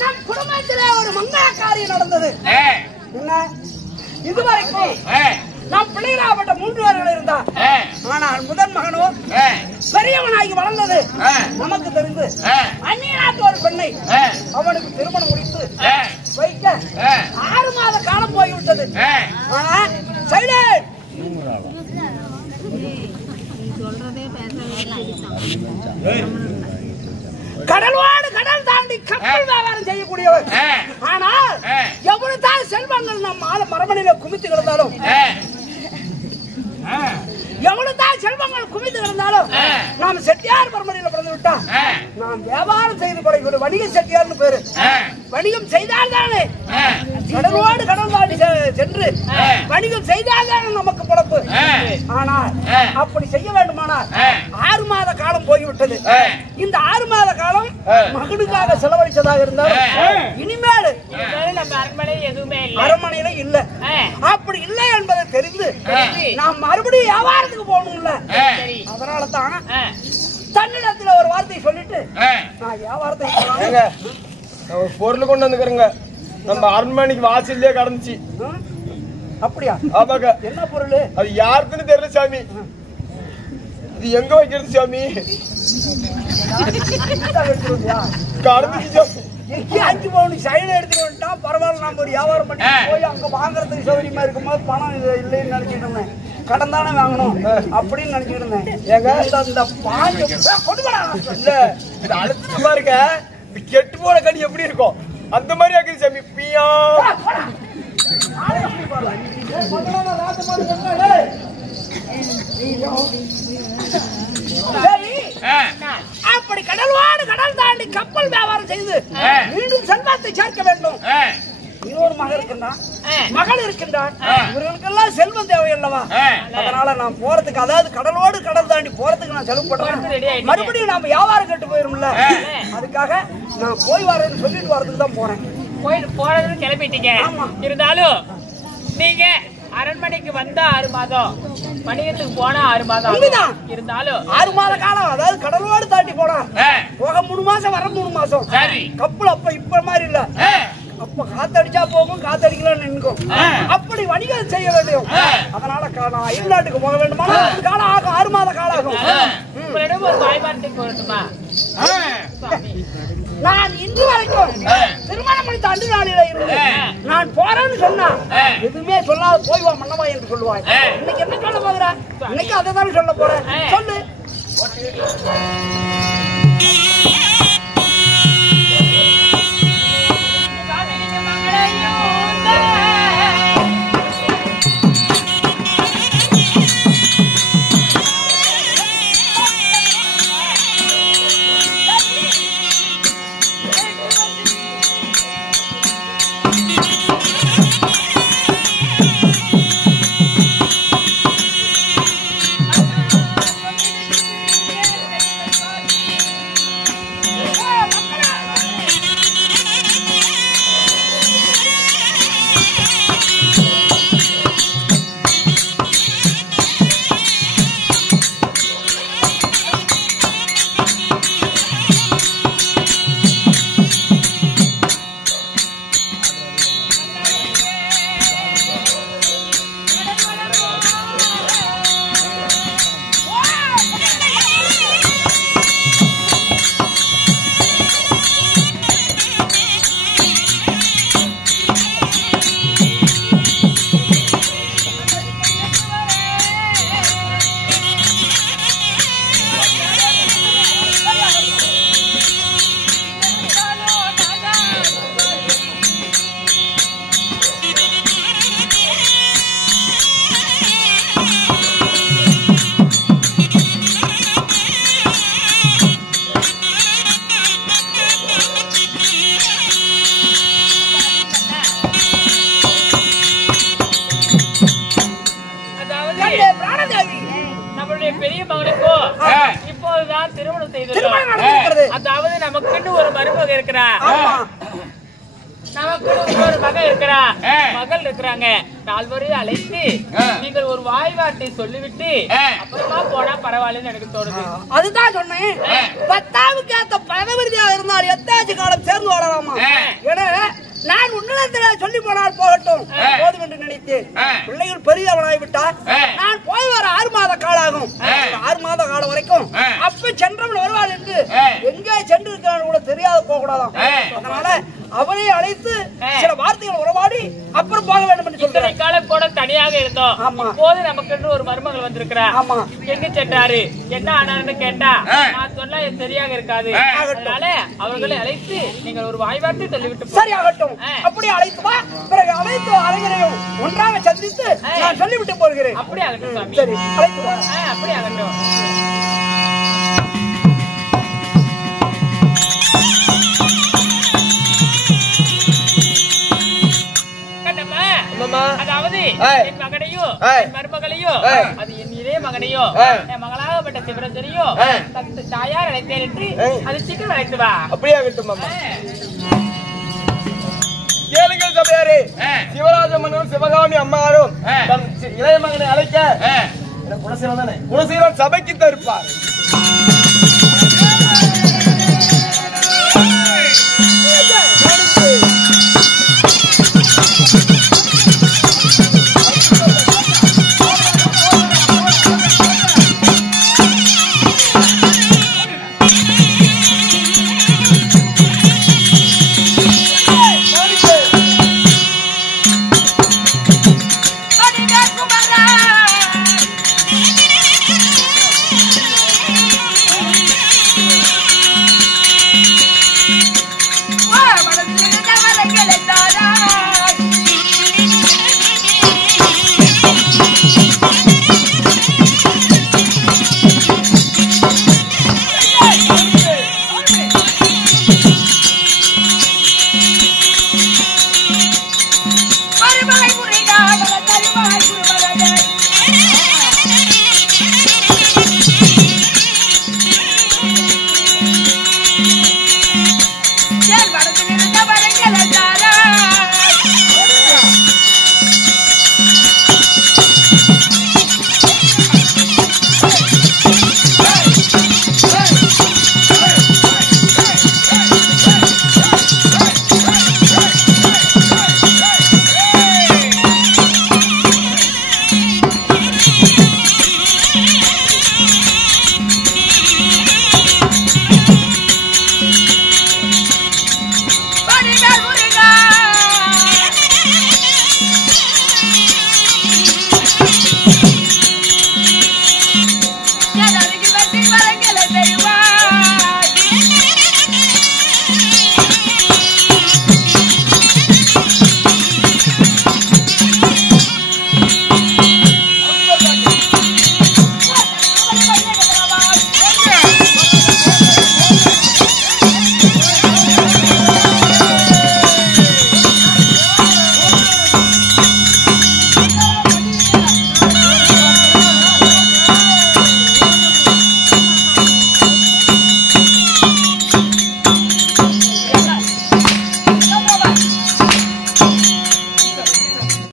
நம் குடும்பத்திலே ஒரு மங்கள காரியம் நடந்தது. என்ன இதுவரைக்கும் நாம் பிள்ளைகளாப்பட்ட 3 பேர்கள் இருந்தார். ஆனால் முதன் மகனோ பெரியவனாகி வளர்ந்தது நமக்கு தெரிந்து அந்நிய நாட்டு ஒரு பெண்ணை அவனுக்கு திருமணம் முடித்து வைக்க 6 மாத காலம் போய்விட்டது. ஆனால் கடலோடு கடல் தாண்டி கப்பல் வியாபாரம் செய்யக்கூடியவர். ஆனால் எவ்வளவு தான் செல்வங்கள் நம் மரமணியில குமித்து கிடந்தாலும் எவ்வளவு தான் செல்வங்கள் குமித்து கிடந்தாலும் நாம் செட்டியார் மரமணியில பிறந்து விட்டா நாம் வியாபாரம் செய்து படைக்கூடிய வணிக செட்டியார்னு பேரு. வணிகம் செய்தால் தானே கடலோடு கடல் தாண்டி சென்று வணிகம் செய்தால் தானே நமக்கு பொழப்பு. ஆனால் அப்படி செய்ய வேண்டுமானால் 6 மாத காலம் போய்விட்டது. இந்த 6 மாத காலம் மகனுக்காக செலவழிச்சதாக இருந்தாலும் இனிமேல் அரண்மனையில இல்ல. அப்படி இல்லை என்பதை தெரிந்து நாம் மறுபடியும் வியாபாரத்துக்கு போகணும்ல. அதனாலதான் தன்னிடத்துல ஒரு வார்த்தை சொல்லிட்டு நான் வியாபாரத்தை பொருள் கொண்டு வந்துக்கிறேங்க. நம்ம அரண்மனைக்கு வாசல்லே கடந்துச்சு. அப்படியா? ஆமாங்க. என்ன பொருள்? அது யாருக்குன்னு தெரியல சாமி. இது எங்க வைக்கிறது சாமி? கடந்துச்சு. அஞ்சு பவுன் சைடு எடுத்துட்டு வந்துட்டா பரவாயில்ல, நம்ம ஒரு வியாபாரம் பண்ணி போய் அங்க வாங்குறதுக்கு சௌகரியமா இருக்கும்போது பணம் இல்லைன்னு நினைச்சிட்டு இருந்தேன். கடன் தானே வாங்கணும் அப்படின்னு நினைச்சிட்டு இருந்தேன். எங்க இந்த பாஞ்சு இல்ல இது அழுத்தமா பாருங்க. இது கெட்டு போன கனி எப்படி இருக்கும் அந்த மாதிரி ஆக்குது சாமி. பியா அப்படி கடலோடு கடல் தாண்டி கப்பல் வியாபாரம் செய்து மீண்டும் செல்வத்தை சேர்க்க வேண்டும். இன்னொரு மகள் இருக்கின்றான், மகள் இருக்கின்றான். இவர்களுக்கெல்லாம் செல்வம் தேவை அல்லவா? அதனால நான் போறதுக்கு, அதாவது கடலோடு கடல் தாண்டி போறதுக்கு நான் செலவு பண்றேன். மறுபடியும் நாம வியாபாரம் கட்டு போயிரும்ல, அதுக்காக நான் போய் வரேன்னு சொல்லிட்டு வரதுக்கு தான் போறேன். போயிட்டு போறதுன்னு கிளம்பிட்டீங்க. இருந்தாலும் நீங்க அரண்மனைக்கு வந்தா 6 மாதம், வணிகத்துக்கு போனா 6 மாதம் இருந்தாலும் 6 மாத காலம், அதாவது கடலோடு தாண்டி போனா போக 3 மாசம் வர 3 மாசம். கப்பல் அப்ப இப்ப மாதிரி இல்ல, அப்ப காத்தடிச்சா போகும், காத்தடிக்கலாம் நின்னுக்கும். அப்படி வணிகம் செய்ய வேண்டும். அதனால நான் அயல்நாட்டுக்கு போக வேண்டுமா? காலம் ஆகும், 6 மாத காலம் ஆகும். உங்களிடம் ஒரு வாய்வார்த்தைக்கு வரட்டுமா? நான் இன்று வரைக்கும் திருமணம் முடித்த அன்று நாளில இருந்து நான் போறேன்னு சொன்னா எதுவுமே சொல்லாத போய் வா மன்னவா என்று சொல்லுவாய். இன்னைக்கு என்ன சொல்ல போகிறா? இன்னைக்கு அதை தானே சொல்ல போறேன். சொல்லு. பெரிய மகனுக்கோ இப்போதுதான் திருமணம் செய்து, அதாவது நமக்குன்னு ஒரு மருமக இருக்கிறார். நமக்கு ஒரு மகள் இருக்கிறா, மகள் இருக்கிறாங்க. நால்வரையும் அழைத்து நீங்கள் ஒரு வாய் வார்த்தை சொல்லிவிட்டு அப்புறமா போனா பரவாயில்லன்னு எனக்கு தோணுது. அதுதான் சொன்னேன். 10க்கு ஏத்த பதவியா இருந்தால் எத்தாச்சு காலம் சேர்ந்து வாழலாமா? ஏன்னா நான் உன்னிடத்தில் சொல்லி போனால் போகட்டும் போதும் என்று நினைத்தேன். பிள்ளைகள் பெரியவனாகிவிட்டால் நான் போய் வர 6 மாத காலம் ஆகும். 6 மாத காலம் வரைக்கும் அப்ப சென்றவன் வருவான் என்று எங்கே சென்று இருக்கிறான் கூட தெரியாத போக கூடாதாம். அதனால அவனை அழைத்து சில வார்த்தைகள் உறவாடி அப்புறம் போக வேண்டும் என்று சொல்றேன். இத்தனை காலம் கூட தனியாக இருந்தோம். இப்போது நமக்கு ஒரு மருமகள் வந்திருக்கிறா. எங்க சென்றாரு என்ன ஆனான்னு கேட்டா நான் சொன்னா சரியாக இருக்காது. அதனால அவர்களை அழைத்து நீங்கள் ஒரு வாய் வார்த்தை சொல்லிவிட்டு சரி ஆகட்டும். அப்படி அழைத்து வா. பிறகு அழைத்து அனைவரையும் ஒன்றாக சந்தித்து நான் சொல்லிவிட்டு போகிறேன். அப்படி ஆகட்டும் சாமி. சரி அழைத்து வா. அப்படி ஆகட்டும். அதாவது என் மகனையும் என் மருமகளையும் அது என் இளைய மகனையும் என் மகளாகப்பட்ட சிவரஞ்சனையும் தாயார் அழைத்தேன் என்று அது சீக்கிரம் அழைத்து வா. அப்படியே ஆகட்டும் மாமா. கேளுங்கள் சபையாரே, சிவராஜ மன்னரும் சிவகாமி அம்மாரும் தம் இளைய மகனை அழைக்க குணசீலன் சபைக்கு தருப்பார்.